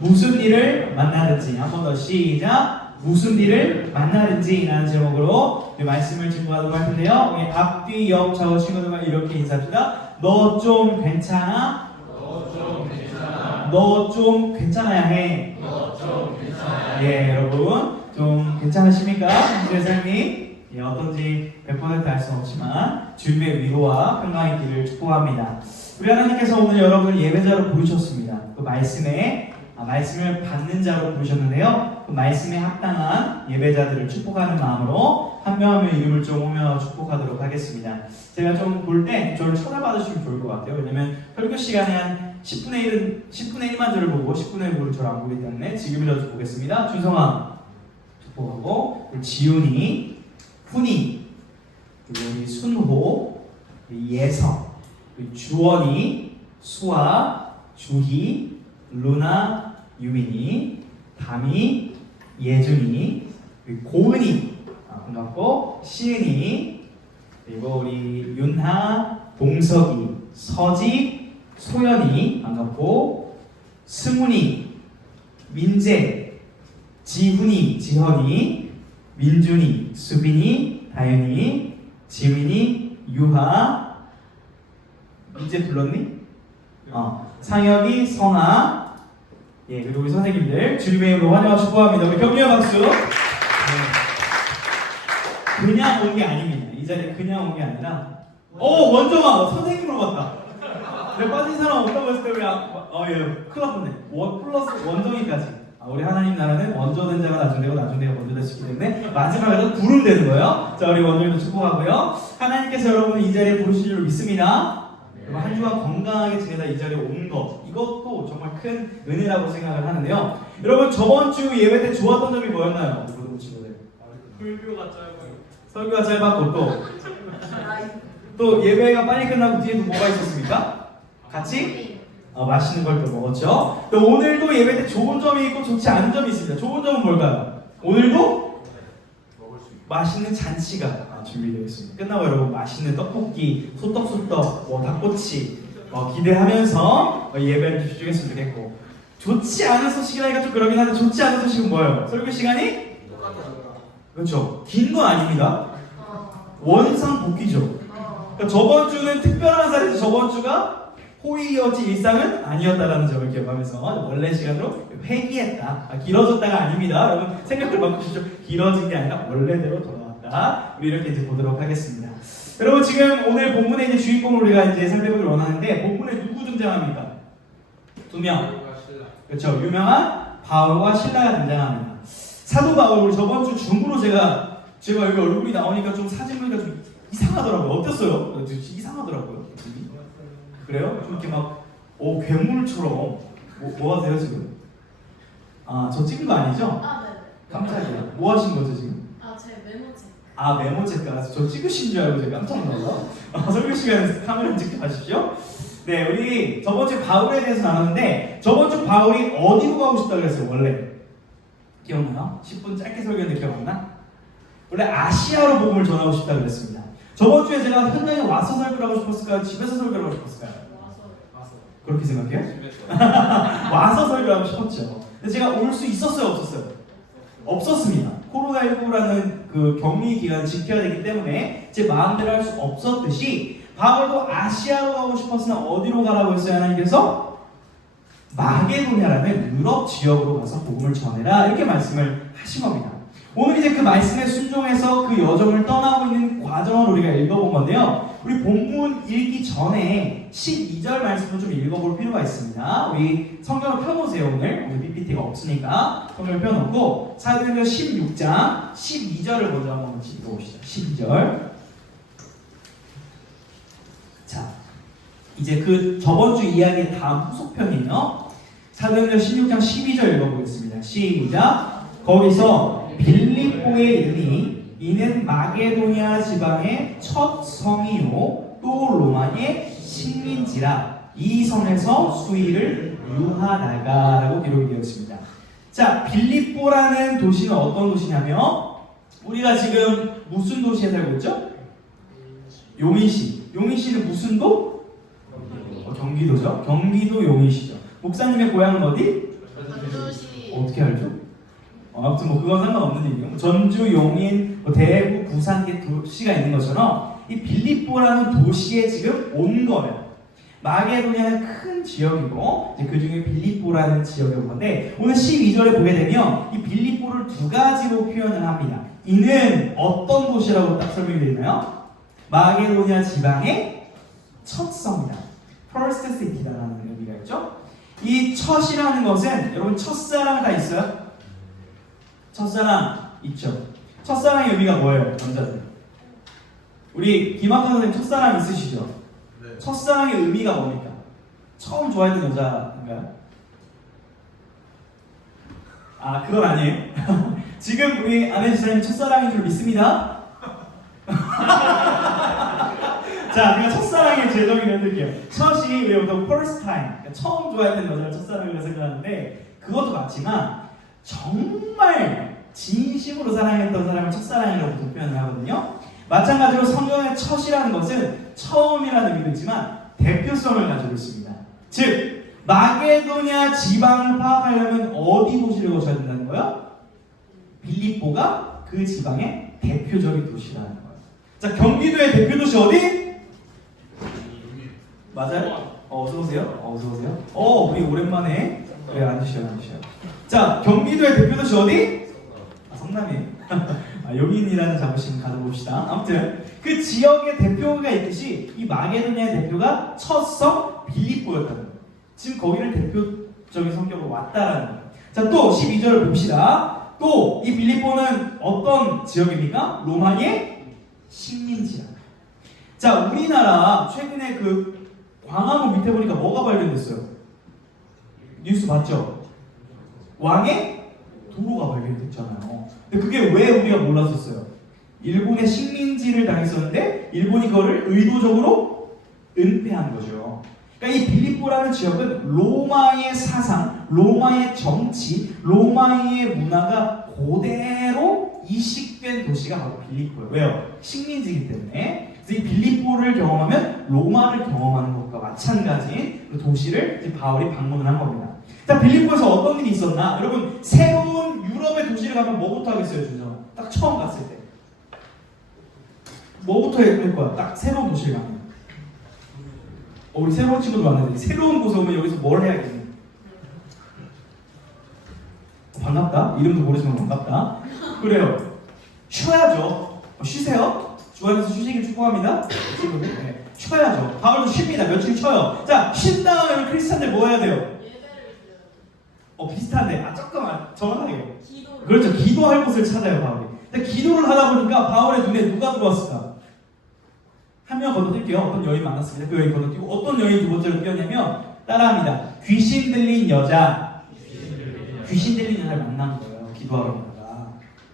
무슨 일을 만나든지. 한 번 더 시작. 무슨 일을 만나든지 라는 제목으로 말씀을 증거하도록 할 텐데요. 우리 앞뒤 옆 좌우 친구들과 이렇게 인사합시다. 너 좀 괜찮아? 너 좀 괜찮아야 해. 예, 여러분 좀 괜찮으십니까? 현재 삶이 어떤지 100% 알 수는 없지만 주님의 위로와 평강의 길을 축복합니다. 우리 하나님께서 오늘 여러분을 예배자로 부르셨습니다. 그 말씀을 받는 자로 부르셨는데요. 그 말씀에 합당한 예배자들을 축복하는 마음으로 한 명 한 명 이름을 좀 오며 축복하도록 하겠습니다. 제가 좀 볼 때 저를 쳐다봐주시면 좋을 것 같아요. 왜냐면 설교 시간에 한 10분의 1만 저를 보고 10분의 1을 저를 안 보기 때문에 지금이라도 보겠습니다. 준성아 축복하고, 우리 지훈이, 훈이, 그리고 우리 순호, 우리 예성, 우리 주원이, 수아, 주희, 루나, 유민이, 담이, 예준이, 고은이, 반갑고, 시은이, 그리고 우리 윤하, 봉석이, 서지, 소연이, 반갑고, 승훈이, 민재, 지훈이, 지헌이, 민준이, 수빈이, 다현이, 지민이, 유하, 이제 불렀니? 상혁이, 성아, 예, 그리고 우리 선생님들 주님의 이름으로 환영하고 축복합니다. 우리 격려의 박수. 네. 그냥 온 게 아닙니다. 이 자리에 그냥 온 게 아니라, 원정아, 선생님으로 봤다. 내가 빠진 사람 없다고 했을 때 우리 예, 큰일 났네. 원 플러스 원정이까지. 우리 하나님 나라는 먼저 된 자가 나중 되고 나중 되가 먼저 됐기 때문에 마지막에는 구름 되는 거예요. 자, 우리 원정이도 축복하고요. 하나님께서 여러분을 이 자리에 부르실 줄 믿습니다. 한 주간 건강하게 지내다 이 자리에 온 것, 이것도 정말 큰 은혜라고 생각을 하는데요. 여러분, 저번 주 예배 때 좋았던 점이 뭐였나요? 모든 친구들. 설교가 짧았고 또 예배가 빨리 끝나고 뒤에 또 뭐가 있었습니까? 같이 맛있는 걸 또 먹었죠. 또 오늘도 예배 때 좋은 점이 있고 좋지 않은 점이 있습니다. 좋은 점은 뭘까요? 오늘도 맛있는 잔치가 준비되어 있습니다. 끝나고 여러분 맛있는 떡볶이, 소떡소떡, 닭꼬치 기대하면서 예배를 집중했으면 좋겠고, 좋지 않은 소식이라니까 좀 그러긴 한데 좋지 않은 소식은 뭐예요? 설교 시간이? 그렇죠. 긴 건 아닙니다. 원상복귀죠. 그러니까 저번 주는 특별한 사례죠. 저번 주가 호의어지 일상은 아니었다라는 점을 기억하면서 원래 시간으로 회귀했다. 길어졌다가 아닙니다. 여러분 생각을 바꾸십시오. 길어진 게 아니라 원래대로 돌아왔다. 우리 이렇게 이제 보도록 하겠습니다. 여러분, 지금 오늘 본문의 이제 주인공을 우리가 이제 살펴보길 원하는데, 본문에 누구 등장합니까? 두 명. 그렇죠. 유명한 바울과 실라가 등장합니다. 사도 바울, 저번 주 중으로 제가 여기 얼굴이 나오니까 좀 사진 보니까 좀 이상하더라고요. 어땠어요? 이상하더라고요. 그래요? 좀 이렇게 막 괴물처럼 뭐 하세요 지금? 저 찍은 거 아니죠? 네. 깜짝이야. 뭐 하신 거죠 지금? 제 메모책. 메모책가 저 찍으신 줄 알고 제가 깜짝 놀라서 설교 시간에 카메라 찍지 마십시오. 네, 우리 저번 주 바울에 대해서 나눴는데, 저번 주 바울이 어디로 가고 싶다고 그랬어요 원래? 기억나요? 10분 짧게 설교했는데 기억 안 나? 원래 아시아로 복음을 전하고 싶다고 그랬습니다. 저번 주에 제가 현장에 와서 설교를 하고 싶었을까요? 집에서 설교를 하고 싶었을까요? 와서. 그렇게 생각해요? 와서 설교를 하고 싶었죠. 근데 제가 올 수 있었어요? 없었어요? 없었습니다. 코로나19라는 그 격리 기간을 지켜야 되기 때문에 제 마음대로 할 수 없었듯이, 바울도 아시아로 가고 싶었으나 어디로 가라고 했어요? 하나님께서 마게도냐라는 유럽 지역으로 가서 복음을 전해라, 이렇게 말씀을 하신 겁니다. 오늘 이제 그 말씀에 순종해서 그 여정을 떠나고 있는 과정을 우리가 읽어본 건데요. 우리 본문 읽기 전에 12절 말씀을 좀 읽어볼 필요가 있습니다. 우리 성경을 펴놓으세요. 오늘 PPT가 없으니까 성경을 펴놓고 사도행전 16장 12절을 먼저 한번 읽어봅시다. 12절. 자, 이제 그 저번 주 이야기의 다음 후속편이에요. 사도행전 16장 12절 읽어보겠습니다. 시작. 거기서 빌립보에 이르니 이는 마게도냐 지방의 첫 성이요 또 로마의 식민지라 이 성에서 수의를 유하다가라고 기록이 되어 있습니다. 자, 빌립보라는 도시는 어떤 도시냐면, 우리가 지금 무슨 도시에 살고 있죠? 용인시. 용인시는 무슨 도? 경기도죠. 경기도 용인시죠. 목사님의 고향은 어디? 아무튼 뭐 그건 상관없는 얘기예요. 전주, 용인, 뭐 대구, 부산 게 도시가 있는 것처럼 이 빌립보라는 도시에 지금 온 거예요. 마게도냐는 큰 지역이고 이제 그 중에 빌립보라는 지역이 온 건데 오늘 12절에 보게 되면 이 빌립보를 두 가지로 표현을 합니다. 이는 어떤 도시라고 딱 설명이 되나요? 마게도냐 지방의 첫 성이다. First City라는 의미가 있죠. 이 첫이라는 것은 여러분 첫사랑 다 있어요? 첫사랑 있죠. 첫사랑의 의미가 뭐예요? 남자들. 우리 김학현 선생님 첫사랑 있으시죠? 네. 첫사랑의 의미가 뭡니까? 처음 좋아했던 여자인가요? 아, 그건 아니에요. 지금 우리 아내 지사님 첫사랑인 줄 믿습니다. 자, 제가 첫사랑의 제정의를 해드릴게요. 첫이 우리부터 first time, 그러니까 처음 좋아했던 여자를 첫사랑이라고 생각하는데 그것도 맞지만 정말 진심으로 사랑했던 사람을 첫사랑이라고 보통 표현을 하거든요. 마찬가지로 성경의 첫이라는 것은 처음이라는 의미도 있지만 대표성을 가지고 있습니다. 즉 마게도냐 지방을 파악하려면 어디 도시를 거쳐야 된다는 거예요? 빌립보가 그 지방의 대표적인 도시라는 거예요. 자, 경기도의 대표 도시 어디? 맞아요? 어서 오세요. 어서 오세요. 우리 오랜만에 그래 앉으셔요. 자, 경기도의 대표 도시 어디? 성남이에요. 여기인이라는 자부심 가져봅시다. 아무튼 그 지역의 대표가 있듯이 이 마게도냐의 대표가 첫 성 빌립보였다는 거예요. 지금 거기를 대표적인 성격으로 왔다라는 거예요. 자, 또 12절을 봅시다. 또 이 빌립보는 어떤 지역입니까? 로마의 식민지야. 자, 우리나라 최근에 그 광화문 밑에 보니까 뭐가 발견됐어요? 뉴스 봤죠? 왕의 도로가 발견됐잖아요. 근데 그게 왜 우리가 몰랐었어요? 일본의 식민지를 당했었는데 일본이 그거를 의도적으로 은폐한 거죠. 그러니까 이 빌립보라는 지역은 로마의 사상, 로마의 정치, 로마의 문화가 그대로 이식된 도시가 바로 빌립보예요. 왜요? 식민지이기 때문에. 그래서 이 빌립보를 경험하면 로마를 경험하는 것과 마찬가지인 그 도시를 이제 바울이 방문을 한 겁니다. 자, 빌립보에서 어떤 일이 있었나? 여러분, 새로운 유럽의 도시를 가면 뭐부터 하겠어요, 준서? 딱 처음 갔을 때. 뭐부터 할 거야? 딱 새로운 도시를 가면. 우리 새로운 친구들 왔는데 새로운 곳에 오면 여기서 뭘 해야겠니? 반갑다. 이름도 모르지만 반갑다. 그래요. 쉬어야죠. 쉬세요. 주안에서 쉬시길 축복합니다. 친구들. 네. 쉬어야죠. 바울도 쉽니다. 며칠 쉬어요. 자, 쉰 다음에 크리스찬들 뭐 해야 돼요? 비슷한데, 조금 정확하게. 기도. 그렇죠. 기도할 곳을 찾아요, 바울이. 근데 기도를 하다 보니까 바울의 눈에 누가 들어왔을까? 한 명 건너뛸게요. 어떤 여인 만났습니다. 그 여인 건너뛰고 어떤 여인 두 번째로 뛰었냐면 따라합니다. 귀신 들린 여자. 귀신 들린 여자를 만난 거예요. 기도하러 가다가.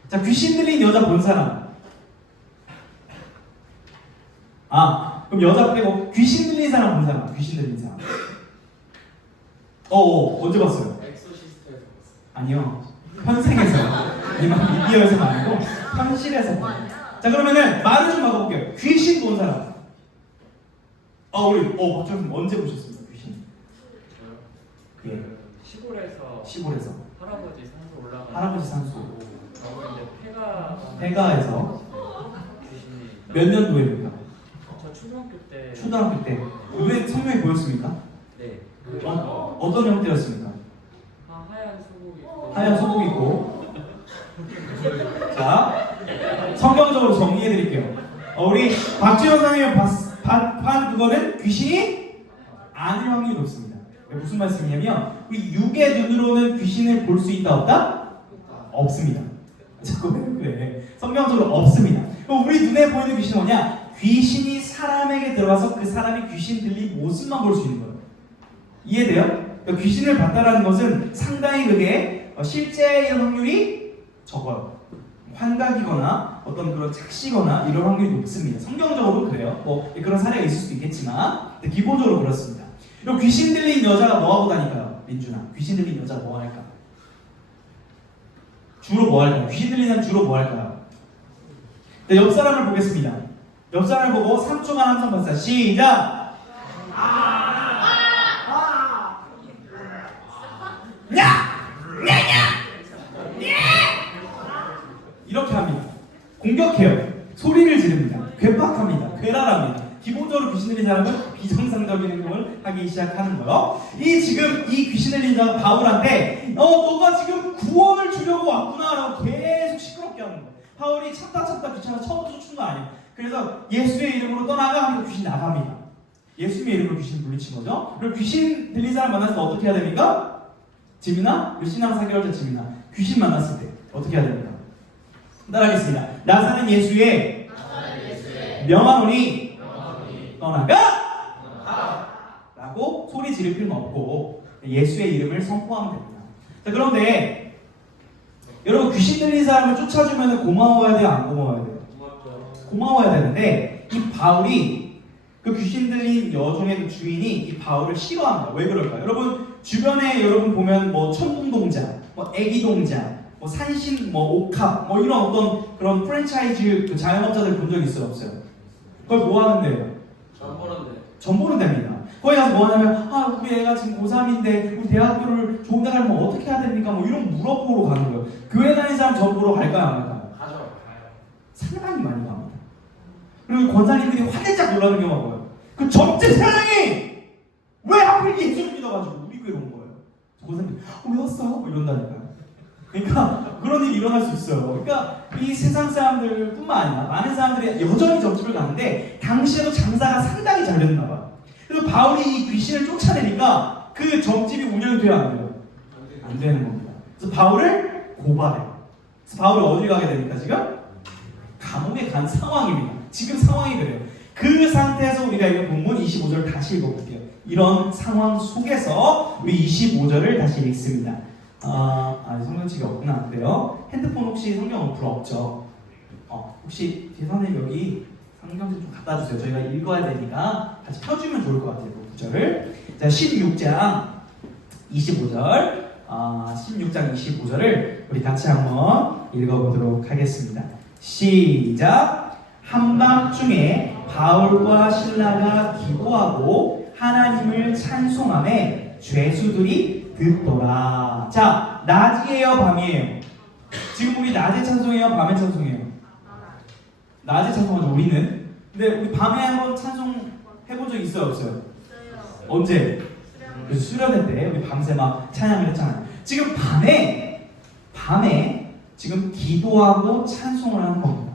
자, 귀신 들린 여자 본 사람. 그럼 여자 빼고 귀신 들린 사람 본 사람. 귀신 들린 사람. 언제 봤어요? 엑소시스트에서 봤어요. 아니요. 현생에서. 이만 미디어에서 아니고 현실에서 봐요. 자, 그러면은 말을 좀 바꿔볼게요. 귀신 본 사람. 우리 박정님 언제 보셨습니까? 귀신. 저요? 예. 시골에서 시골에서 할아버지 산소 올라가. 할아버지 산소. 이제 폐가에서 귀신이 몇 년도입니까? 저 초등학교 때. 초등학교 때. 눈에 성명이 보였습니까? 네. 어떤 형태였습니까? 하얀 소복 입고. 하얀 소복 입고. 자, 성경적으로 정리해 드릴게요. 우리 박지원 선생님이 판 그거는 귀신이 아닐 확률이 높습니다. 무슨 말씀이냐면 우리 육의 눈으로는 귀신을 볼 수 있다 없다? 없습니다. 자꾸 왜 그래? 성경적으로 없습니다. 그럼 우리 눈에 보이는 귀신은 뭐냐? 귀신이 사람에게 들어가서 그 사람이 귀신 들린 모습만 볼 수 있는 거예요. 이해돼요? 그러니까 귀신을 봤다라는 것은 상당히 그게 실제의 확률이 적어요. 환각이거나 어떤 그런 착시거나 이런 확률이 높습니다. 성경적으로 그래요. 뭐 그런 사례가 있을 수도 있겠지만 기본적으로 그렇습니다. 그리고 귀신 들린 여자가 뭐 하고 다닐까요? 민준아, 귀신 들린 여자 뭐 할까? 주로 뭐 할까요? 귀신 들린 여자 주로 뭐 할까요? 네, 옆 사람을 보겠습니다. 옆 사람을 보고 3초간 함성 발사 시작! 야! 공격해요. 소리를 지릅니다. 괴팍합니다. 괴랄합니다. 기본적으로 귀신 들린 사람은 비정상적인 행동을 하기 시작하는 거예요. 지금 이 귀신 들린 자가 바울한테 너가 지금 구원을 주려고 왔구나라고 계속 시끄럽게 하는 거예요. 바울이 참다 귀찮아 처음부터 춘 거 아니에요. 그래서 예수의 이름으로 떠나가 하면 귀신 나갑니다. 예수의 이름으로 귀신 물리친 거죠. 그리고 귀신 들린 사람 만났을 때 어떻게 해야 됩니까? 지민아? 우리 신앙 4개월째 지민아. 귀신 만났을 때 어떻게 해야 됩니까? 따라하겠습니다. 나사는 예수의 명하노니 떠나가! 라고 소리 지를 필요는 없고 예수의 이름을 선포하면 됩니다. 자, 그런데 여러분 귀신 들린 사람을 쫓아주면 고마워야 돼요? 안 고마워야 돼요? 고마워야 되는데 이 바울이 그 귀신 들린 여종의 그 주인이 이 바울을 싫어합니다. 왜 그럴까요? 여러분 주변에 여러분 보면 뭐 천둥동자, 뭐 애기동자, 뭐 산신, 뭐 옥합, 뭐 이런 어떤 그런 프랜차이즈 그 자영업자들 본 적 있어요? 없어요? 그걸 뭐 하는데요? 전 보는 데입니다. 거기 가서 뭐 하냐면 우리 애가 지금 고3인데 우리 대학교를 좋은 데 가려면 어떻게 해야 됩니까? 뭐 이런 물어보러 가는 거예요. 교회 다니는 사람 전 보러 갈까요? 안 갈까요? 가죠. 상당히 많이 갑니다. 그리고 권사님들이 화들짝 놀라는 경우가 뭐예요? 그 점집 사장이 왜 하필 예수를 믿어가지고 우리 교회로 온 거예요? 권사님들이 왜 왔어요? 뭐 이런다니까요. 그러니까 그런 일이 일어날 수 있어요. 그러니까 이 세상 사람들뿐만 아니라 많은 사람들이 여전히 점집을 가는데 당시에도 장사가 상당히 잘 됐나 봐요. 그래서 바울이 이 귀신을 쫓아내니까 그 점집이 운영이 돼요, 안 돼요? 안 되는 겁니다. 그래서 바울을 고발해요. 그래서 바울이 어디 가게 됩니까 지금? 감옥에 간 상황입니다. 지금 상황이 그래요. 그 상태에서 우리가 읽은 본문 25절 다시 읽어볼게요. 이런 상황 속에서 우리 25절을 다시 읽습니다. 성경책이 없구나. 안 돼요. 핸드폰 혹시 성경 어플 없죠? 혹시 대선생님 여기 성경책 좀 갖다 주세요. 저희가 읽어야 되니까 같이 펴주면 좋을 것 같아요. 그 구절을. 자, 16장 25절. 16장 25절을 우리 같이 한번 읽어보도록 하겠습니다. 시작. 한밤중에 바울과 신라가 기도하고 하나님을 찬송하며 죄수들이 듣더라. 자, 낮이에요, 밤이에요? 지금 우리 낮에 찬송해요, 밤에 찬송해요? 낮에 찬송하죠, 우리는. 근데 우리 밤에 한번 찬송 해본 적 있어요, 없어요? 언제? 그래서 수련회 때 우리 밤새 막 찬양을 했잖아요. 지금 밤에 지금 기도하고 찬송을 하는 겁니다.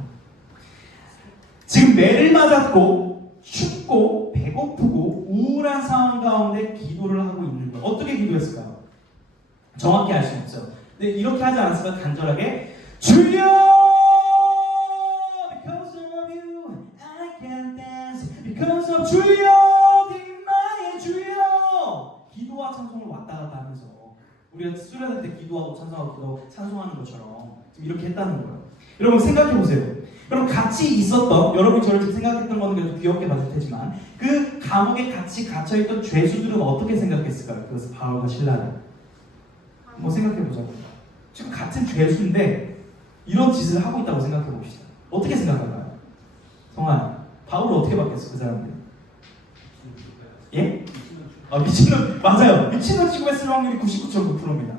지금 매를 맞았고 춥고 배고프고 우울한 상황 가운데 기도를 하고 있는 거예요. 어떻게 기도했을까요? 정확히 알 수는 없어요. 근데 이렇게 하지 않았을까? 간절하게 주여! Because of you I can dance. Because of 주여! 네 주여! 기도와 찬송을 왔다 갔다 하면서 우리가 수련할 때 기도하고 찬송하고 찬송하는 것처럼 지금 이렇게 했다는 거예요. 여러분 생각해 보세요. 그럼 같이 있었던, 여러분이 저를 지금 생각했던 거는 그래도 귀엽게 봤을 테지만 그 감옥에 같이 갇혀있던 죄수들은 어떻게 생각했을까요? 그래서 바울과 신라를 한번 생각해 보자고요. 지금 같은 죄수인데 이런 짓을 하고 있다고 생각해 봅시다. 어떻게 생각할까요? 성환, 바울을 어떻게 받겠어 그 사람들? 예? 미친놈, 맞아요. 미친놈 치고 했을 확률이 99.9%입니다.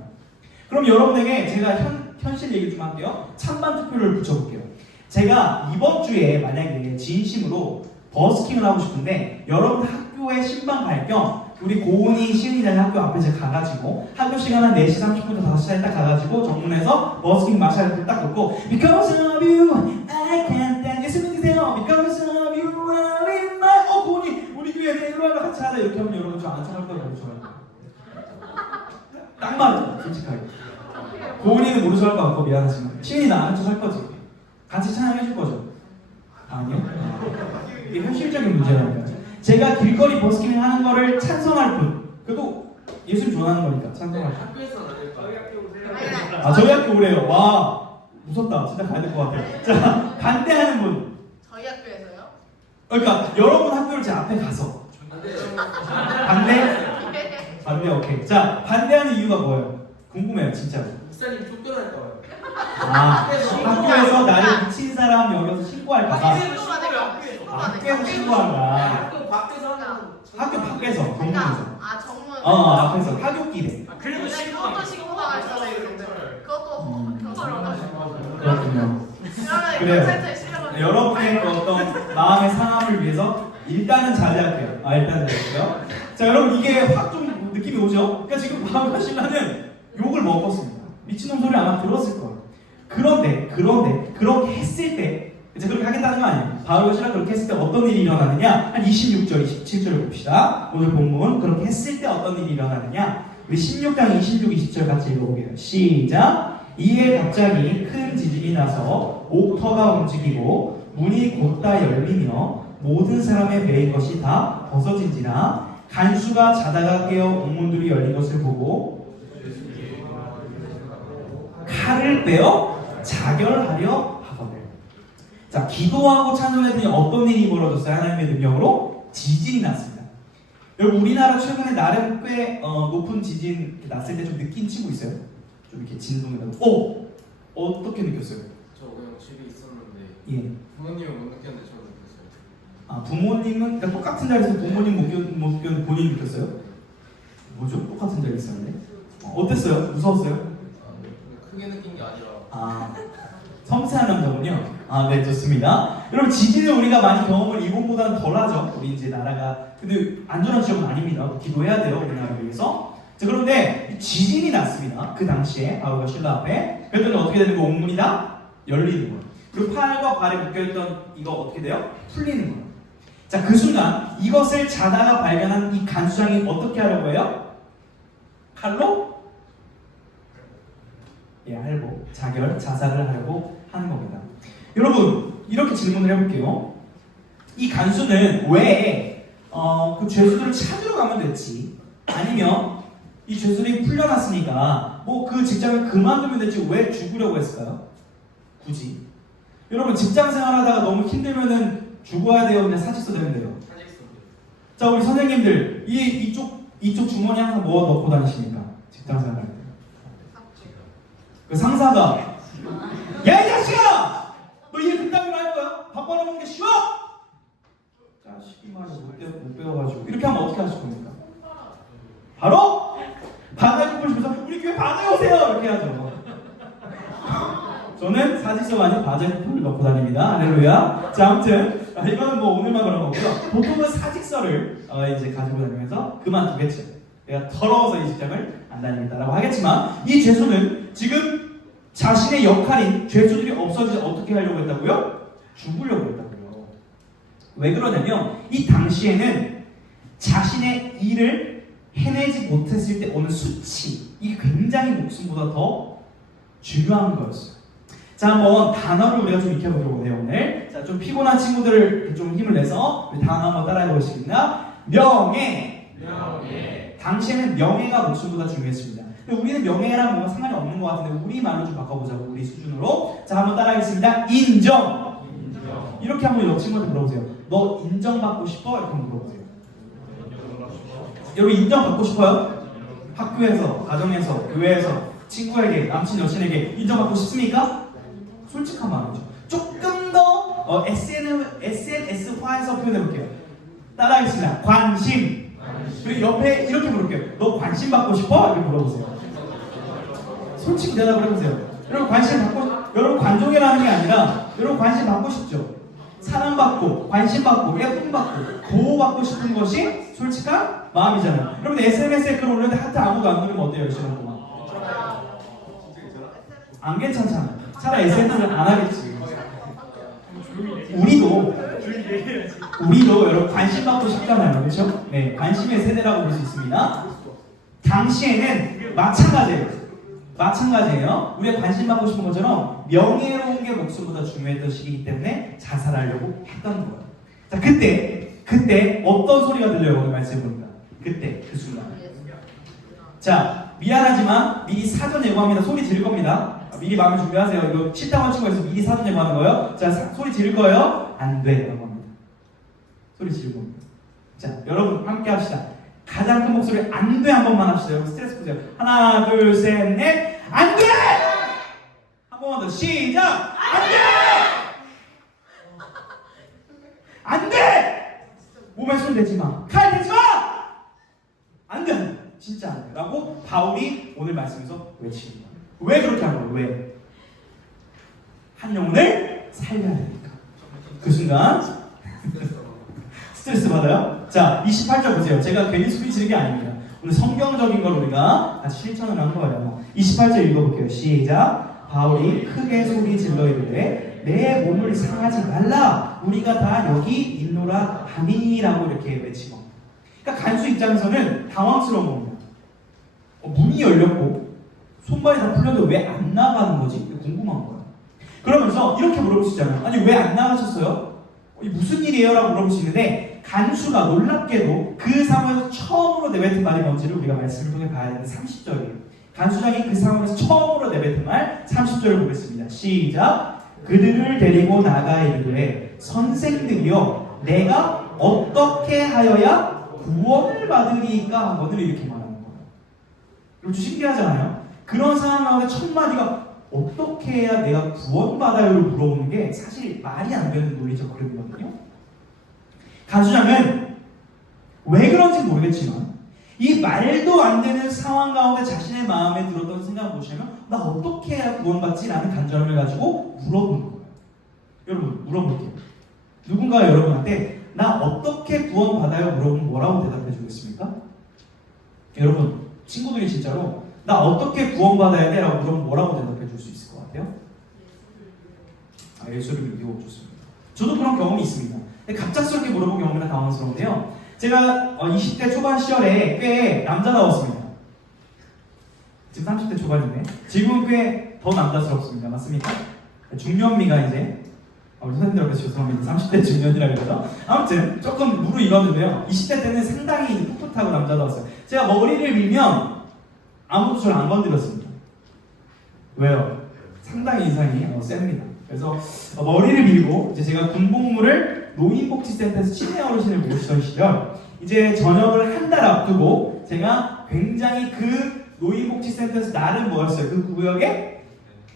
그럼 여러분에게 제가 현실 얘기 좀 할게요. 찬반 투표를 붙여볼게요. 제가 이번 주에 만약에 진심으로 버스킹을 하고 싶은데 여러분 학교에 신방 갈 겸 우리 고은이 시은이라는 학교 앞에 제가 가가지고 학교 시간 한 4시 30분부터 5시에 딱 가가지고 정문에서 버스킹 마샬을 딱 놓고 Because of you I can't dance. 예수 믿으세요. Because of you are in my. 고은이 우리 교회 일로 와서 같이 하자 이렇게 하면 여러분 저 안 참을 거예요. 좋아요. 딱 맞아요. 솔직하게. 고은이는 모르죠 할 것 같고 미안하지만 시은이 나는 할 거지. 같이 찬양해줄 거죠? 아니요? 이게 현실적인 문제라니까요. 제가 길거리 버스킹을 하는 거를 찬성할 뿐. 그래도 예수를 좋아하는 거니까 찬성할 뿐. 학교에서는 아닐까? 저희 학교 오세요. 저희 학교 오래요. 와, 무섭다. 진짜 가야 될 것 같아요. 자, 반대하는 분. 저희 학교에서요? 그러니까 여러분 학교를 제 앞에 가서. 반대? 반대, 오케이. 자, 반대하는 이유가 뭐예요? 궁금해요, 진짜로. 목사님 쫓겨날 거예요. 학교에서 나를 미친 사람 여기서 신고할까봐. 학교에서 신고한다. 학교 밖에서 하는 학교 밖에서, 정문에서. 정문. 앞에서 학교끼리. 그래도 그것도 신고가 있어요. 그것도 그렇군요. 그러면 그래요. 살짝 싫어가지고. 여러분의 그 어떤 마음의 상함을 위해서 일단은 자제할게요. 일단 자제할게요. 자, 여러분 이게 확 좀 느낌이 오죠? 그러니까 지금 바울과 신라는 욕을 먹었습니다. 미친놈 소리 아마 들었을 거예요. 그런데 그렇게 했을 때 이제 그렇게 하겠다는 거 아니에요. 바울과 신라 그렇게 했을 때 어떤 일이 일어나느냐? 한 26절, 27절을 봅시다. 오늘 본문 그렇게 했을 때 어떤 일이 일어나느냐? 우리 16장 26, 20절 같이 읽어보게요. 시작! 이에 갑자기 큰 지진이 나서 옥터가 움직이고 문이 곧다 열리며 모든 사람의 매인 것이 다 벗어진지라 간수가 자다가 깨어 옥문들이 열린 것을 보고 칼을 빼어 자결하려 하거늘. 자, 기도하고 찬송했더니 어떤 일이 벌어졌어요? 하나님의 능력으로 지진이 났습니다. 여러분 우리나라 최근에 나름 꽤 높은 지진 났을 때 좀 느낀 친구 있어요? 좀 이렇게 진동이 나고 어떻게 느꼈어요? 저 그냥 집에 있었는데 예. 부모님은 못 느꼈는데 저는 느꼈어요. 부모님은 그러니까 똑같은 자리에서 부모님 못 느꼈는데 본인이 느꼈어요? 뭐죠? 똑같은 자리에 있었는데 어땠어요? 무서웠어요? 크게 느낀 게 아니라 섬세한 남자군요. 네, 좋습니다. 여러분 지진을 우리가 많이 경험을 일본보다는 덜하죠. 우리 이제 나라가 근데 안전한 지역은 아닙니다. 기도해야 돼요, 우리나라를 위해서. 자, 그런데 지진이 났습니다. 그 당시에 바울과 신라 앞에. 그랬더니 어떻게 되는 거? 옥문이 다 열리는 거예요. 그리고 팔과 발에 묶여있던 이거 어떻게 돼요? 풀리는 거예요. 자, 그 순간 이것을 자다가 발견한 이 간수장이 어떻게 하려고 해요? 칼로? 할보, 자살을 하려고 하는 겁니다. 여러분 이렇게 질문을 해볼게요. 이 간수는 왜 그 죄수들을 찾으러 가면 됐지? 아니면 이 죄수들이 풀려났으니까 뭐 그 직장을 그만두면 됐지 왜 죽으려고 했을까요? 굳이 여러분 직장 생활하다가 너무 힘들면은 죽어야 돼요? 그냥 사직서 되면 돼요? 사직서. 자, 우리 선생님들 이쪽 주머니 항상 뭐 넣고 다니십니까? 직장 생활할 때. 그 상사가 야 이 자식아! 너 일 그따위로 할 거야? 밥 벌어먹는 게 쉬워? 자식이 말을 못 배워가지고 이렇게 하면 어떻게 하실 겁니까? 바로 바다에 보시면서 우리 교회 바다에 오세요! 이렇게 하죠. 저는 사직서 아닌 바다에 쿠폰을 넣고 다닙니다. 할렐루야. 자, 아무튼 이거는 뭐 오늘만 그런 거고요. 보통은 사직서를 이제 가지고 다니면서 그만두겠죠. 내가 더러워서 이 직장을 안 다닙니다라고 하겠지만 이 죄수는 지금 자신의 역할인 죄수들이 없어지지 어떻게 하려고 했다고요? 죽으려고 했다고요. 왜 그러냐면 이 당시에는 자신의 일을 해내지 못했을 때 오는 수치 이게 굉장히 목숨보다 더 중요한 거였어요. 자, 한번 단어를 우리가 좀 익혀보려고 해요 오늘. 자, 좀 피곤한 친구들을 좀 힘을 내서 우리 단어 한번 따라해 보시겠나? 명예. 당시에는 명예가 목숨보다 중요했습니다. 근데 우리는 명예랑 뭔가 상관이 없는 것 같은데 우리 말로 좀 바꿔보자고 우리 수준으로. 자, 한번 따라하겠습니다. 인정. 이렇게 한번 옆 친구한테 물어보세요. 너 인정받고 싶어? 이렇게 한번 물어보세요. 여러분 인정받고 싶어요? 학교에서, 가정에서, 교회에서, 친구에게, 남친, 여친에게 인정받고 싶습니까? 솔직한 마음이죠. 조금 더 SNS화해서 표현해볼게요. 따라하겠습니다. 관심. 그리고 옆에 이렇게 물을게요. 너 관심 받고 싶어? 이렇게 물어보세요. 솔직히 대답을 해보세요. 여러분 관심 받고, 여러분 관종이라는 게 아니라 여러분 관심 받고 싶죠? 사랑받고, 관심받고, 예쁨받고, 보호받고 싶은 것이 솔직한 마음이잖아요. 여러분 SNS에 글 올렸는데 하트 아무도 안 누르면 어때요? 1시간 동안? 안 괜찮잖아요. 차라리 SNS를 안 하겠지. 우리도 여러분 관심 받고 싶잖아요. 그렇죠? 네, 관심의 세대라고 볼 수 있습니다. 당시에는 마찬가지예요. 우리가 관심 받고 싶은 것처럼 명예로운 게 목숨보다 중요했던 시기이기 때문에 자살하려고 했던 거예요. 자, 그때 어떤 소리가 들려요? 오늘 말씀 보니까 그때 그 순간. 자, 미안하지만 미리 사전 예고합니다. 소리 지를 겁니다. 미리 마음을 준비하세요. 이거 싫다고 친구가 있으면 미리 사전 예고하는 거예요. 자, 소리 지를 거예요? 안 돼. 라고 합니다. 소리 지르고 합니다. 자, 여러분 함께 합시다. 가장 큰 목소리 안 돼 한 번만 합시다. 여러분 스트레스 푸세요. 하나, 둘, 셋, 넷. 안 돼! 한 번만 더 시작! 안 돼! 안 돼! 몸에 손 대지 마. 칼 대지 마! 안 돼! 진짜 안 돼. 라고 바울이 오늘 말씀에서 외치는 거예요. 왜 그렇게 한 거예요? 왜? 한 영혼을 살려야 되니까. 그 순간 스트레스 받아요? 자, 28절 보세요. 제가 괜히 소리 지르는 게 아닙니다. 오늘 성경적인 걸 우리가 같이 실천을 한 거예요. 28절 읽어볼게요. 시작. 바울이 크게 소리 질러 이르되 내 몸을 상하지 말라. 우리가 다 여기 있노라 하니라고 이렇게 외치고. 그러니까 간수 입장에서는 당황스러운 겁니다. 문이 열렸고 손발이 다 풀렸는데 왜 안 나가는 거지? 궁금한 거예요. 그러면서 이렇게 물어볼 수 있잖아요. 아니 왜 안 나가셨어요? 무슨 일이에요? 라고 물어볼 수 있는데 간수가 놀랍게도 그 상황에서 처음으로 내뱉은 말이 뭔지를 우리가 말씀을 통해 봐야 되는 30절이에요. 간수장이 그 상황에서 처음으로 내뱉은 말 30절을 보겠습니다. 시작. 그들을 데리고 나가 이르되 선생들이여 내가 어떻게 하여야 구원을 받으리까 하거늘 이렇게 말하는 거예요. 이거 좀 신기하잖아요. 그런 상황 가운데 첫 마디가 어떻게 해야 내가 구원받아요를 물어보는 게 사실 말이 안 되는 논리적 흐름이거든요. 간수장은 왜 그런지 모르겠지만 이 말도 안 되는 상황 가운데 자신의 마음에 들었던 생각을 보시면 나 어떻게 해야 구원받지? 라는 간절함을 가지고 물어보는 거예요. 여러분 물어볼게요. 누군가 여러분한테 나 어떻게 구원받아요? 물어보면 뭐라고 대답해 주겠습니까? 여러분 친구들이 진짜로 나 어떻게 구원받아야 돼? 라고 물어보면 뭐라고 대답해 줄 수 있을 것 같아요? 예수를 믿고 좋습니다. 저도 그런 경험이 있습니다. 갑작스럽게 물어본 경우는 당황스러운데요. 제가 20대 초반 시절에 꽤 남자다웠습니다. 지금 30대 초반인데 지금은 꽤 더 남자스럽습니다. 맞습니까? 중년미가 이제 우리 선생님들 앞에서 죄송합니다. 30대 중년이라고 해서 아무튼 조금 무르익었는데요. 20대 때는 상당히 풋풋하고 남자다웠어요. 제가 머리를 밀면 아무도 저를 안 건드렸습니다. 왜요? 상당히 인상이 셉니다. 그래서 머리를 밀고 이제 제가 군복무를 노인복지센터에서 치매 어르신을 모시던 시절 이제 전역을 한 달 앞두고 제가 굉장히 그 노인복지센터에서 나름 뭐였어요? 그 구역에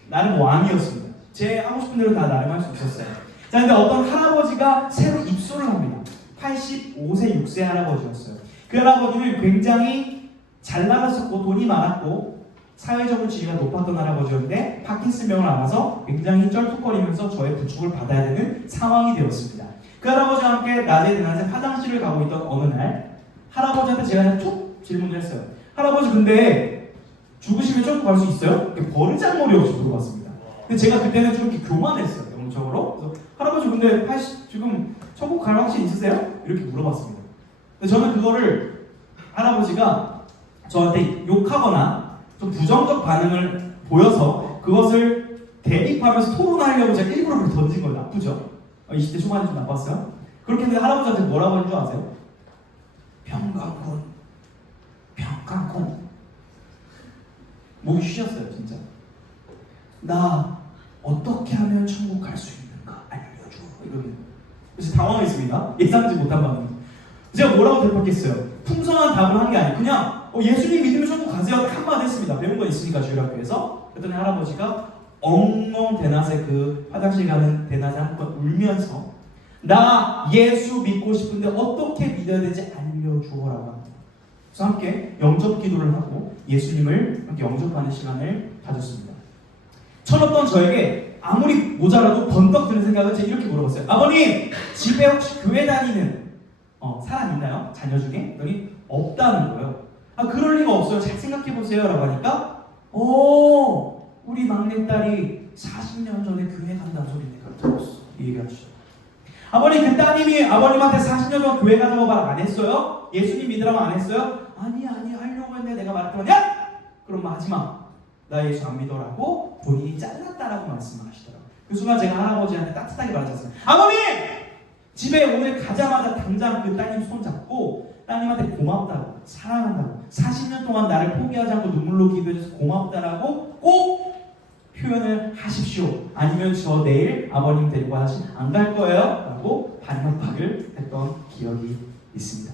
나름 왕이었습니다. 제 하고 싶은 대로 다 나름 할 수 있었어요. 자, 근데 어떤 할아버지가 새로 입소를 합니다. 85세, 6세 할아버지였어요. 그 할아버지는 굉장히 잘 나갔었고 돈이 많았고 사회적으로 지위가 높았던 할아버지였는데 파킨슨병을 앓아서 굉장히 쩔뚝거리면서 저의 부축을 받아야 되는 상황이 되었습니다. 그 할아버지와 함께 낮에 대낮에 화장실을 가고 있던 어느 날 할아버지한테 제가 그냥 툭 질문을 했어요. 할아버지 근데 죽으시면 천국 갈 수 있어요? 버르장머리 없이 물어봤습니다. 근데 제가 그때는 좀 이렇게 교만했어요. 영적으로. 그래서 할아버지 근데 지금 천국 갈 확신 있으세요? 이렇게 물어봤습니다. 근데 저는 그거를 할아버지가 저한테 욕하거나 좀 부정적 반응을 보여서 그것을 대립하면서 토론하려고 제가 일부러 그렇게 던진 거예요. 나쁘죠? 20대 초반에 좀 나빴어요? 그렇게 했는데 할아버지한테 뭐라고 하는 줄 아세요? 평강군 목이 쉬셨어요 진짜. 나 어떻게 하면 천국 갈 수 있는가 알려줘 이러면 그래서 당황했습니다. 예상치 못한 반응. 제가 뭐라고 대답했겠어요? 풍성한 답을 한 게 아니고 그냥 예수님 믿으면 천국 가세요 한마디 했습니다. 배운 건 있으니까 주일학교에서. 그랬더니 할아버지가 엉엉 대낮에 그 화장실 가는 대낮에 한번 울면서 나 예수 믿고 싶은데 어떻게 믿어야 되지 알려주어라고 합니다. 그래서 함께 영접 기도를 하고 예수님을 함께 영접하는 시간을 가졌습니다. 철없던 저에게 아무리 모자라도 번떡 드는 생각은 제가 이렇게 물어봤어요. 아버님 집에 혹시 교회 다니는 사람 있나요? 자녀 중에? 그랬더니 없다는 거예요. 그럴 리가 없어요. 잘 생각해보세요 라고 하니까 우리 막내딸이 40년 전에 교회 간다는 소리 내가 들었어. 이 얘기를 하시죠. 아버님 그 따님이 아버님한테 40년 전 교회 가자고 말 안 했어요? 예수님 믿으라고 안 했어요? 아니 하려고 했는데 내가 말했더니 그럼 마지막 나 예수 안 믿어라고 본인이 잘랐다라고 말씀을 하시더라고요. 그 순간 제가 할아버지한테 따뜻하게 말하셨어요. 아버님! 집에 오늘 가자마자 당장 그 따님 손 잡고 따님한테 고맙다고 사랑한다고 40년 동안 나를 포기하지 않고 눈물로 기도해줘서 고맙다라고 꼭 표현을 하십시오. 아니면 저 내일 아버님 데리고 다시 안 갈 거예요 라고 반협박을 했던 기억이 있습니다.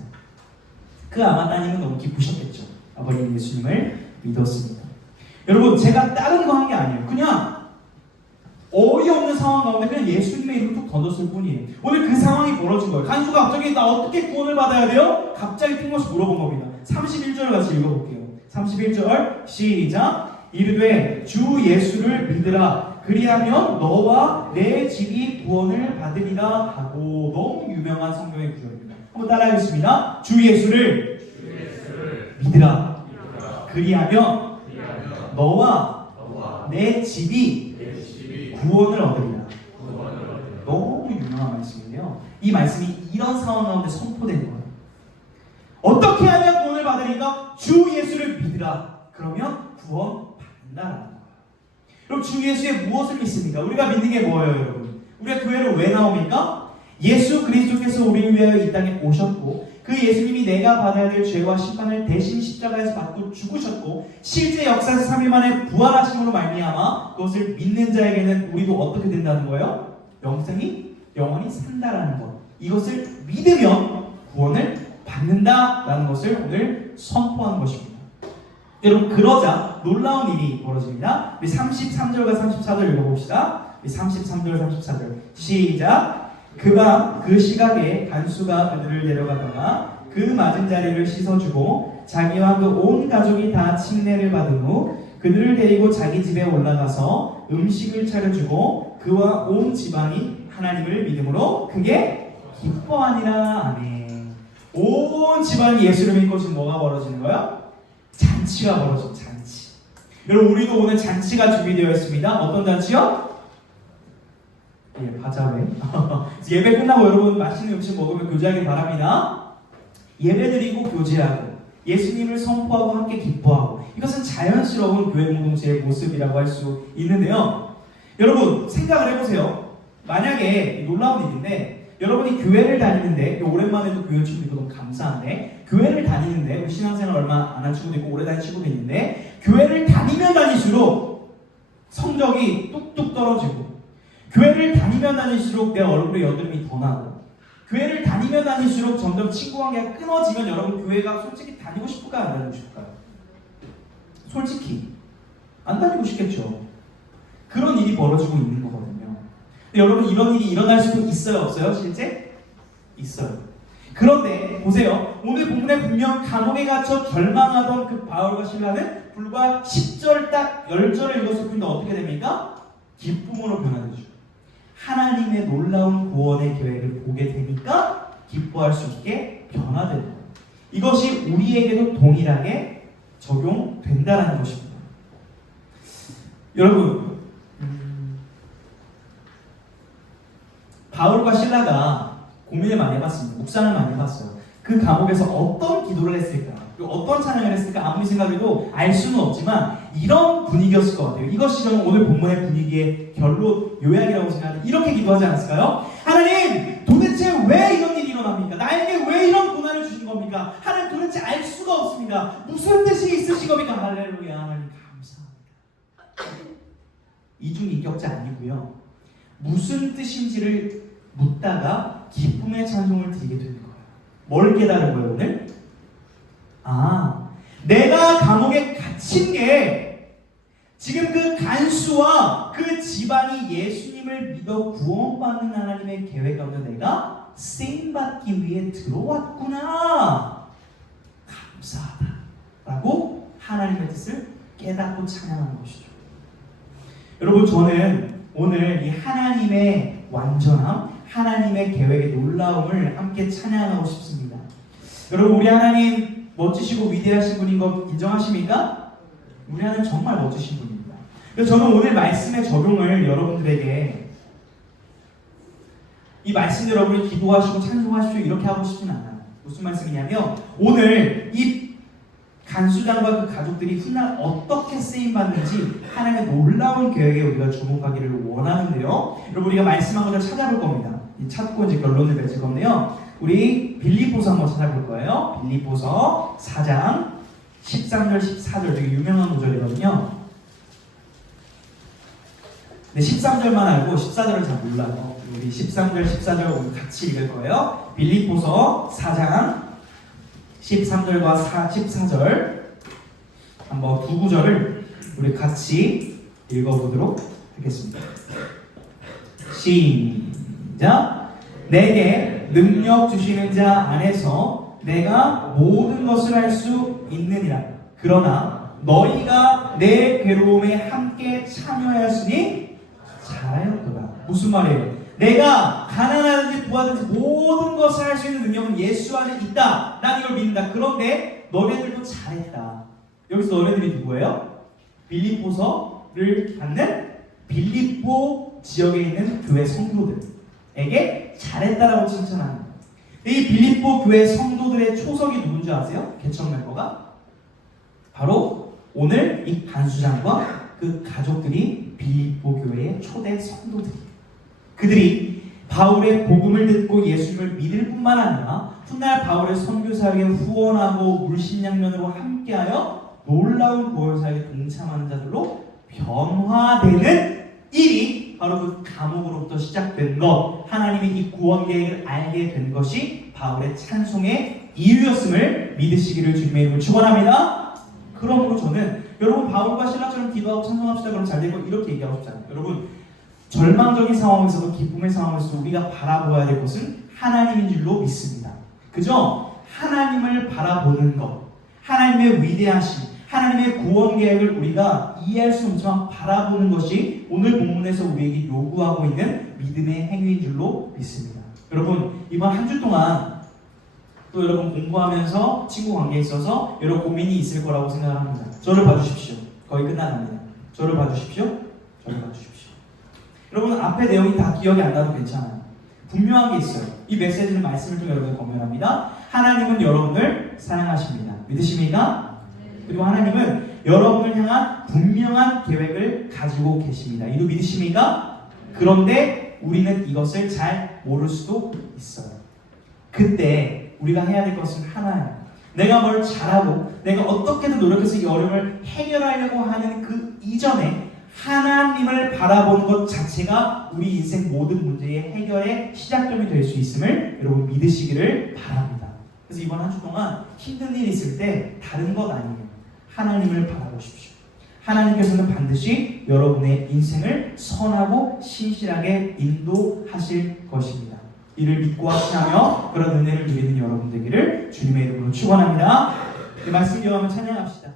그 아마 따님은 너무 기쁘셨겠죠. 아버님 예수님을 믿었습니다. 여러분 제가 다른 거 한 게 아니에요. 그냥 어이없는 상황 가운데 그냥 예수님의 이름을 툭 던졌을 뿐이에요. 오늘 그 상황이 벌어진 거예요. 간수가 갑자기 나 어떻게 구원을 받아야 돼요? 갑자기 뜬금없이 물어본 겁니다. 31절을 같이 읽어볼게요. 31절 시작. 이르되 주 예수를 믿으라. 그리하면 너와 내 집이 구원을 받으리라 하고. 너무 유명한 성경의 구절입니다. 한번 따라하겠습니다. 주 예수를 믿으라. 그리하면 너와 내 집이 구원을 얻으리라. 너무 유명한 말씀인데요. 이 말씀이 이런 상황 가운데 선포된 거예요. 어떻게 하면 구원을 받으리까? 주 예수를 믿으라. 그러면 구원 받는다라는 거예요. 그럼 주 예수의 무엇을 믿습니까? 우리가 믿는 게 뭐예요, 여러분? 우리가 교회로 왜 나옵니까? 예수 그리스도께서 우리를 위하여 이 땅에 오셨고, 그 예수님이 내가 받아야 될 죄와 심판을 대신 십자가에서 받고 죽으셨고, 실제 역사에서 3일 만에 부활하심으로 말미암아 그것을 믿는 자에게는 우리도 어떻게 된다는 거예요? 영원히 산다라는 것. 이것을 믿으면 구원을 받는다라는 것을 오늘 선포한 것입니다. 여러분, 그러자 놀라운 일이 벌어집니다. 우리 33절과 34절 읽어봅시다. 우리 33절, 34절 시작. 그가 그 시각에 간수가 그들을 데려가다가 그 맞은 자리를 씻어주고 자기와 그 온 가족이 다 침례를 받은 후 그들을 데리고 자기 집에 올라가서 음식을 차려주고 그와 온 집안이 하나님을 믿음으로 크게 기뻐하니라. 아멘. 온 집안이 예수를 믿고 지금 뭐가 벌어지는 거야? 잔치가 벌어진 잔치. 여러분, 우리도 오늘 잔치가 준비되어 있습니다. 어떤 잔치요? 예, 바자회. 예배 끝나고 여러분 맛있는 음식 먹으면 교제하길 바랍니다. 예배 드리고 교제하고 예수님을 선포하고 함께 기뻐하고, 이것은 자연스러운 교회 공동체의 모습이라고 할 수 있는데요. 여러분, 생각을 해보세요. 만약에 놀라운 일인데, 여러분이 교회를 다니는데, 오랜만에 또 교회 친구도 너무 감사한데, 교회를 다니는데, 우리 신앙생활 얼마 안 한 친구도 있고 오래 다닌 친구도 있는데, 교회를 다니면 다닐수록 성적이 뚝뚝 떨어지고, 교회를 다니면 다닐수록 내 얼굴에 여드름이 더 나고, 교회를 다니면 다닐수록 점점 친구 관계가 끊어지면 여러분, 교회가 솔직히 다니고 싶을까요? 안 다니고 싶을까요? 솔직히 안 다니고 싶겠죠. 그런 일이 벌어지고 있는 거거든요. 근데 여러분, 이런 일이 일어날 수도 있어요, 없어요? 실제? 있어요. 그런데 보세요. 오늘 본문에 분명 감옥에 갇혀 절망하던 그 바울과 실라는 불과 10절 딱 10절을 읽었을 뿐인데 어떻게 됩니까? 기쁨으로 변화되죠. 하나님의 놀라운 구원의 계획을 보게 되니까 기뻐할 수 있게 변화되는 거예요. 이것이 우리에게도 동일하게 적용된다는 것입니다. 여러분, 바울과 실라가 고민을 많이 해봤습니다. 묵상을 많이 해봤어요. 그 감옥에서 어떤 기도를 했을까? 그리고 어떤 찬양을 했을까? 아무리 생각해도 알 수는 없지만 이런 분위기였을 것 같아요. 이것이 저는 오늘 본문의 분위기의 결론 요약이라고 생각하는데, 이렇게 기도하지 않았을까요? 하나님, 도대체 왜 이런 일이 일어납니까? 나에게 왜 이런 고난을 주신 겁니까? 하나님, 도대체 알 수가 없습니다. 무슨 뜻이 있으신 겁니까? 할렐루야. 하나님 감사합니다. 이중인격자 아니고요. 무슨 뜻인지를 묻다가 기쁨의 찬송을 드리게 되는 거예요. 뭘 깨달은 거예요, 오늘? 내가 감옥에 갇힌 게 지금 그 간수와 그 집안이 예수님을 믿어 구원받는 하나님의 계획 가운데 내가 쓰임받기 위해 들어왔구나. 감사하다. 라고 하나님의 뜻을 깨닫고 찬양하는 것이죠. 여러분, 저는 오늘 이 하나님의 완전함, 하나님의 계획의 놀라움을 함께 찬양하고 싶습니다. 여러분, 우리 하나님 멋지시고 위대하신 분인 거 인정하십니까? 우리 하나님 정말 멋지신 분입니다. 그래서 저는 오늘 말씀의 적용을 여러분들에게, 이 말씀 여러분이 기도하시고 찬송하십시오 이렇게 하고 싶진 않아요. 무슨 말씀이냐면, 오늘 이 간수장과 그 가족들이 훗날 어떻게 쓰임받는지 하나님의 놀라운 계획에 우리가 주목하기를 원하는데요. 여러분, 우리가 말씀한 것을 찾아볼 겁니다. 찾고 이제 결론을 맺을 건데요. 우리 빌립보서 한번 찾아볼 거예요. 빌립보서 4장 13절 14절 되게 유명한 구절이거든요. 근데 13절만 알고 14절을 잘 몰라요. 우리 13절 14절 오늘 같이 읽을 거예요. 빌립보서 4장 13절과 14절 한번 두 구절을 우리 같이 읽어보도록 하겠습니다. 시작. 내게 능력 주시는 자 안에서 내가 모든 것을 할 수 있느니라. 그러나 너희가 내 괴로움에 함께 참여하였으니 잘하였도다. 무슨 말이에요? 내가 가난하든지 부하든지 모든 것을 할 수 있는 능력은 예수 안에 있다. 난 이걸 믿는다. 그런데 너네들도 잘했다. 여기서 너네들이 누구예요? 빌립보서를 받는 빌립보 지역에 있는 교회 성도들에게 잘했다라고 칭찬합니다. 이 빌립보 교회 성도들의 초석이 누군지 아세요? 개척 멤버가? 바로 오늘 이 반수장과 그 가족들이 빌립보 교회의 초대 성도들이에요. 그들이 바울의 복음을 듣고 예수님을 믿을 뿐만 아니라 훗날 바울의 선교 사역에 후원하고 물신양면으로 함께하여 놀라운 보혈 사역에 동참하는 자들로 변화되는 일이 바로 그 감옥으로부터 시작된 것, 하나님이 이 구원 계획을 알게 된 것이 바울의 찬송의 이유였음을 믿으시기를 주님의 이름으로 축원합니다. 그러므로 저는 여러분 바울과 신라처럼 기도하고 찬송합시다 그럼 잘 되고 이렇게 얘기하고 싶지 않아요. 여러분 절망적인 상황에서도 기쁨의 상황에서도 우리가 바라보아야 될 것은 하나님인 줄로 믿습니다. 그죠? 하나님을 바라보는 것, 하나님의 위대하심, 하나님의 구원 계획을 우리가 이해할 수 없지만 바라보는 것이 오늘 본문에서 우리에게 요구하고 있는 믿음의 행위인 줄로 믿습니다. 여러분 이번 한 주 동안 또 여러분 공부하면서 친구 관계에 있어서 여러 고민이 있을 거라고 생각을 합니다. 저를 봐주십시오. 거의 끝나갑니다. 저를 봐주십시오. 저를 봐주십시오. 여러분 앞에 내용이 다 기억이 안 나도 괜찮아요. 분명한 게 있어요. 이 메시지는 말씀을 통해 여러분을 권면합니다. 하나님은 여러분을 사랑하십니다. 믿으십니까? 그리고 하나님은 여러분을 향한 분명한 계획을 가지고 계십니다. 이도 믿으십니까? 그런데 우리는 이것을 잘 모를 수도 있어요. 그때 우리가 해야 될 것은 하나예요. 내가 뭘 잘하고 내가 어떻게든 노력해서 이 어려움을 해결하려고 하는 그 이전에 하나님을 바라보는 것 자체가 우리 인생 모든 문제의 해결의 시작점이 될 수 있음을 여러분 믿으시기를 바랍니다. 그래서 이번 한 주 동안 힘든 일이 있을 때 다른 것 아니에요. 하나님을 바라보십시오. 하나님께서는 반드시 여러분의 인생을 선하고 신실하게 인도하실 것입니다. 이를 믿고 확신하며 그런 은혜를 누리는 여러분 되기를 주님의 이름으로 축원합니다. 이 말씀 기억하며 찬양합시다.